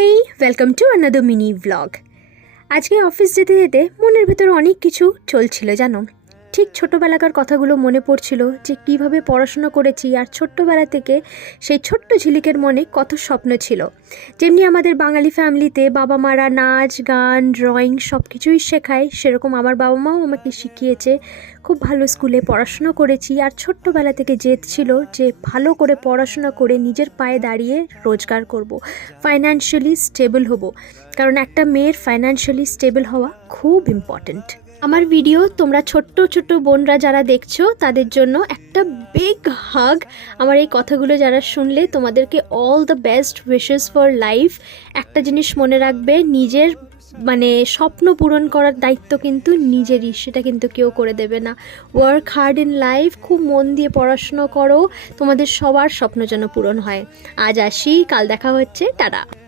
High, welcome to another mini vlog. আজকে office যেতে যেতে মনের ভেতরে অনেক কিছু চলছিল জানো। ঠিক ছোটোবেলাকার কথাগুলো মনে পড়ছিল যে কীভাবে পড়াশোনা করেছি, আর ছোট্টবেলা থেকে সেই ছোট্ট ঝিলিকের মনে কত স্বপ্ন ছিল। যেমনি আমাদের বাঙালি ফ্যামিলিতে বাবা মারা নাচ গান ড্রয়িং সব কিছুই শেখায়, সেরকম আমার বাবা মাও আমাকে শিখিয়েছে। খুব ভালো স্কুলে পড়াশোনা করেছি, আর ছোট্টবেলা থেকে জেদ ছিল যে ভালো করে পড়াশোনা করে নিজের পায়ে দাঁড়িয়ে রোজগার করব, ফাইন্যান্সিয়ালি স্টেবল হব। কারণ একটা মেয়ের ফাইন্যান্সিয়ালি স্টেবল হওয়া খুব ইম্পর্ট্যান্ট। আমার ভিডিও তোমরা ছোট্ট ছোট্ট বোনরা যারা দেখছো তাদের জন্য একটা বিগ হাগ। আমার এই কথাগুলো যারা শুনলে তোমাদেরকে all the best wishes for life. একটা জিনিস মনে রাখবে, নিজের স্বপ্ন পূরণ করার দায়িত্ব কিন্তু নিজেরই, সেটা কিন্তু কেউ করে দেবে না। ওয়ার্ক হার্ড ইন লাইফ, খুব মন দিয়ে পড়াশুনো করো, তোমাদের সবার স্বপ্ন যেন পূরণ হয়। আজ আসি, কাল দেখা হচ্ছে, টাটা।